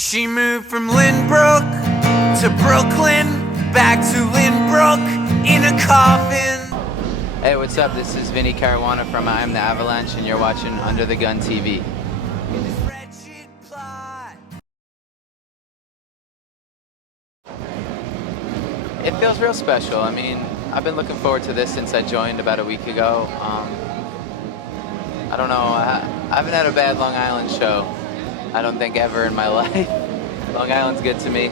She moved from Lynbrook to Brooklyn, back to Lynbrook in a coffin. Hey, what's up? This is Vinnie Caruana from I Am The Avalanche, and you're watching Under the Gun TV. It feels real special. I mean, I've been looking forward to this since I joined about a week ago. I don't know, I haven't had a bad Long Island show. I don't think ever in my life. Long Island's good to me.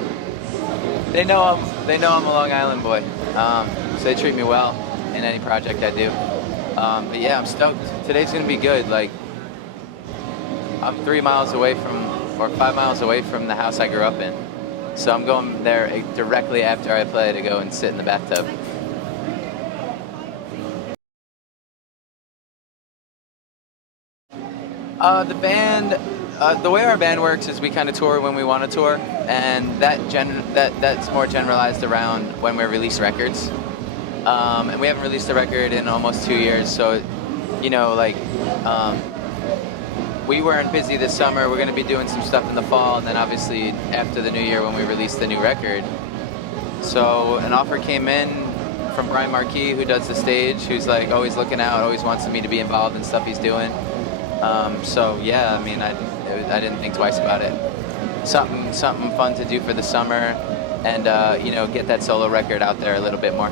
They know I'm a Long Island boy, so they treat me well in any project I do. But yeah, I'm stoked. Today's gonna be good. Like, I'm 3 miles away from, or 5 miles away from the house I grew up in. So I'm going there directly after I play to go and sit in the bathtub. The band, the way our band works is we kind of tour when we want to tour, and that's more generalized around when we release records. And we haven't released a record in almost 2 years, so, you know, like, we weren't busy this summer. We're going to be doing some stuff in the fall, and then obviously after the new year when we release the new record. So an offer came in from Brian Marquis, who does the stage, who's like always looking out, always wants me to be involved in stuff he's doing. So yeah, I mean, I didn't think twice about it. Something fun to do for the summer, and you know, get that solo record out there a little bit more.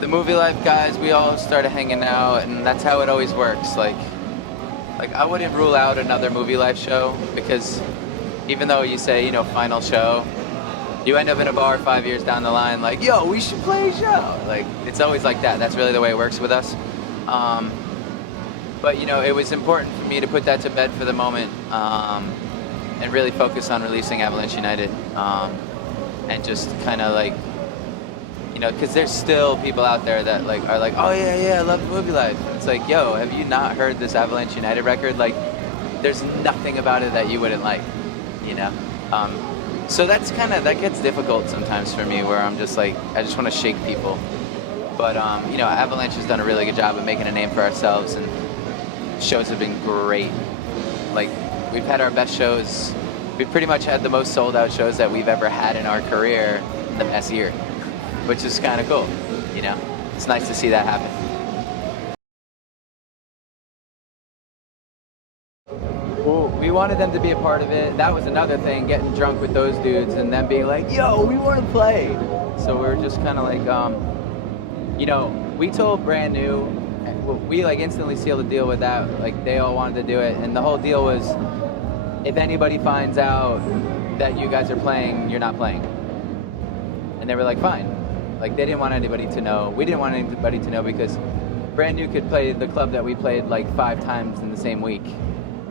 The Movielife guys, we all started hanging out, and that's how it always works. Like I wouldn't rule out another Movielife show, because even though you say, you know, final show, you end up in a bar 5 years down the line like, yo, we should play a show. Like, it's always like that. That's really the way it works with us. But, you know, it was important for me to put that to bed for the moment, and really focus on releasing Avalanche United, and just kind of like, you know, because there's still people out there that like are like, oh yeah, I love Movielife. It's like, yo, have you not heard this Avalanche United record? Like, there's nothing about it that you wouldn't like, you know. So that gets difficult sometimes for me, where I'm just like, I just want to shake people. But you know, Avalanche has done a really good job of making a name for ourselves, and shows have been great. Like, we've had our best shows. We've pretty much had the most sold out shows that we've ever had in our career in the past year, which is kind of cool, you know? It's nice to see that happen. Well, we wanted them to be a part of it. That was another thing, getting drunk with those dudes and them being like, yo, we want to play. So we were just kind of like, you know, we told Brand New, we like instantly sealed the deal with that. Like, they all wanted to do it, and the whole deal was, if anybody finds out that you guys are playing, you're not playing. And they were like, fine. Like, they didn't want anybody to know. We didn't want anybody to know, because Brand New could play the club that we played like 5 times in the same week.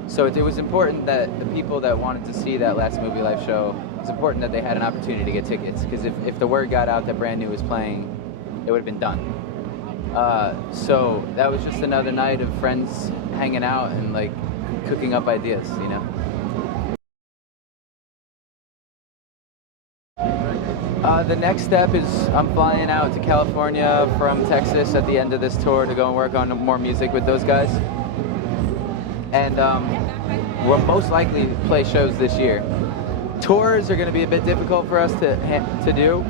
So it was important that the people that wanted to see that last Movielife show, it was important that they had an opportunity to get tickets, because if the word got out that Brand New was playing, it would have been done. So that was just another night of friends hanging out and like cooking up ideas, you know? The next step is I'm flying out to California from Texas at the end of this tour to go and work on more music with those guys. And we'll most likely play shows this year. Tours are going to be a bit difficult for us to do,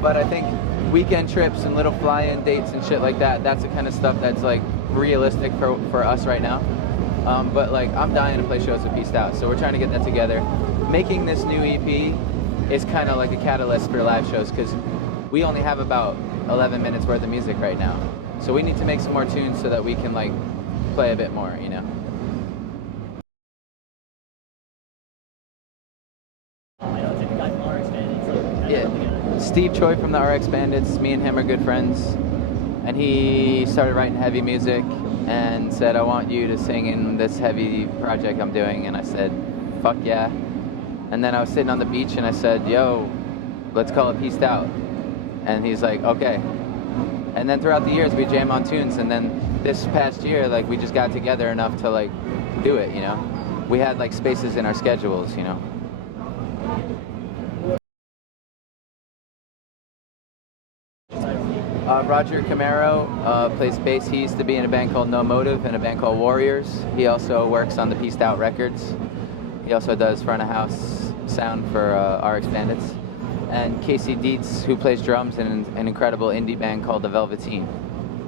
but I think weekend trips and little fly-in dates and shit like that, that's the kind of stuff that's like realistic for us right now. But like, I'm dying to play shows with Peaced Out, so we're trying to get that together. Making this new EP is kind of like a catalyst for live shows, because we only have about 11 minutes worth of music right now. So we need to make some more tunes so that we can like play a bit more, you know? Yeah, Steve Choi from the RX Bandits, me and him are good friends, and he started writing heavy music and said, I want you to sing in this heavy project I'm doing, and I said, fuck yeah. And then I was sitting on the beach and I said, yo, let's call it Peaced Out. And he's like, okay. And then throughout the years we jam on tunes, and then this past year, like, we just got together enough to like do it, you know? We had like spaces in our schedules, you know? Roger Camaro plays bass. He used to be in a band called No Motive and a band called Warriors. He also works on the Pieced Out records. He also does front of house sound for RX Bandits. And Casey Dietz, who plays drums in an incredible indie band called The Velveteen.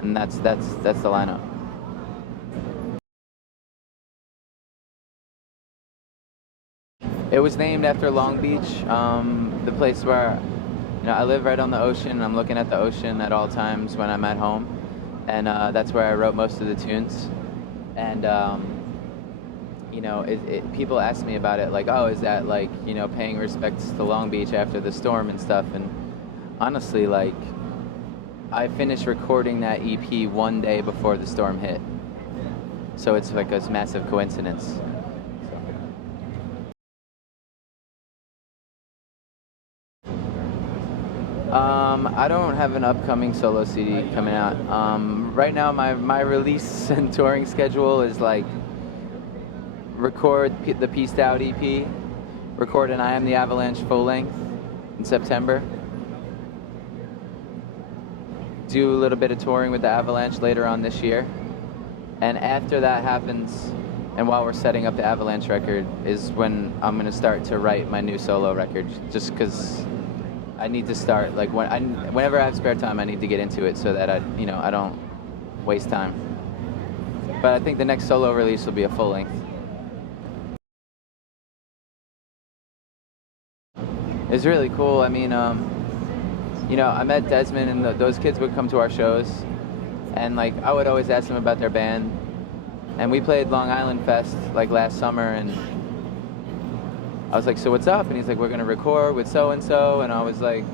And that's the lineup. It was named after Long Beach, the place where, I live right on the ocean. I'm looking at the ocean at all times when I'm at home, and that's where I wrote most of the tunes. And people ask me about it, like, oh, is that like, paying respects to Long Beach after the storm and stuff? And honestly, like, I finished recording that EP one day before the storm hit, so it's like a massive coincidence. I don't have an upcoming solo CD coming out. Right now, my release and touring schedule is like record the Pieced Out EP, record an I Am The Avalanche full length in September, do a little bit of touring with the Avalanche later on this year, and after that happens, and while we're setting up the Avalanche record, is when I'm going to start to write my new solo record, just because I need to start, like, whenever I have spare time, I need to get into it so that I don't waste time. But I think the next solo release will be a full length. It's really cool. I mean, I met Desmond, and those kids would come to our shows, and like I would always ask them about their band, and we played Long Island Fest like last summer, and I was like, so what's up? And he's like, we're gonna record with so-and-so. And I was like,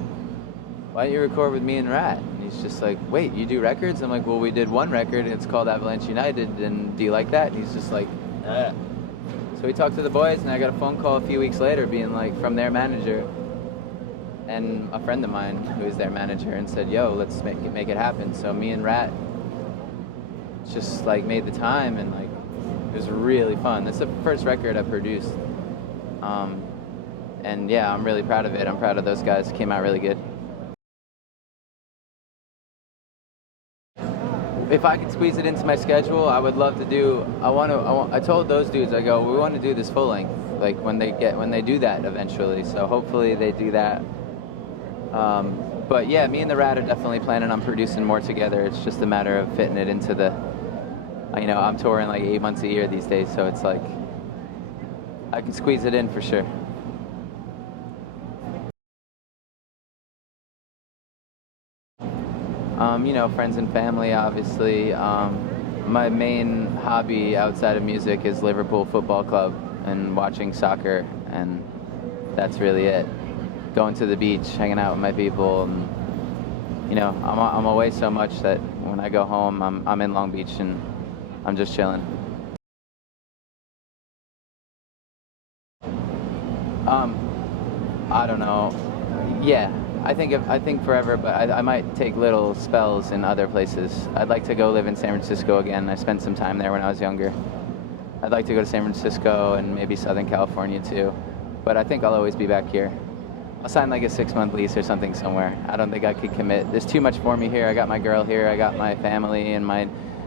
why don't you record with me and Rat? And he's just like, wait, you do records? I'm like, well, we did one record and it's called Avalanche United, and do you like that? And he's just like, So we talked to the boys, and I got a phone call a few weeks later being like, from their manager and a friend of mine who is their manager, and said, yo, let's make it happen. So me and Rat just like made the time, and like it was really fun. That's the first record I produced. And yeah, I'm really proud of it. I'm proud of those guys. It came out really good. If I could squeeze it into my schedule, I would love to do. I told those dudes, I go, we want to do this full length, like when they do that eventually. So hopefully they do that. But yeah, me and the Rat are definitely planning on producing more together. It's just a matter of fitting it into the. I'm touring like 8 months a year these days, so it's like I can squeeze it in for sure. Friends and family, obviously. My main hobby outside of music is Liverpool Football Club and watching soccer, and that's really it. Going to the beach, hanging out with my people, and I'm away so much that when I go home, I'm in Long Beach and I'm just chilling. I don't know. Yeah, I think forever, but I might take little spells in other places. I'd like to go live in San Francisco again. I spent some time there when I was younger. I'd like to go to San Francisco and maybe Southern California too, but I think I'll always be back here. I'll sign like a 6-month lease or something somewhere. I don't think I could commit. There's too much for me here. I got my girl here. I got my family, and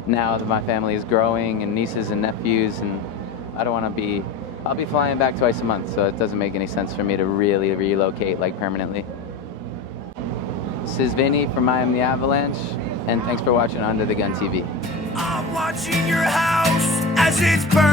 now that my family is growing, and nieces and nephews, and I don't want to be. I'll be flying back twice a month, so it doesn't make any sense for me to really relocate like permanently. This is Vinnie from I Am The Avalanche, and thanks for watching Under the Gun TV. I'm watching your house as it's burning.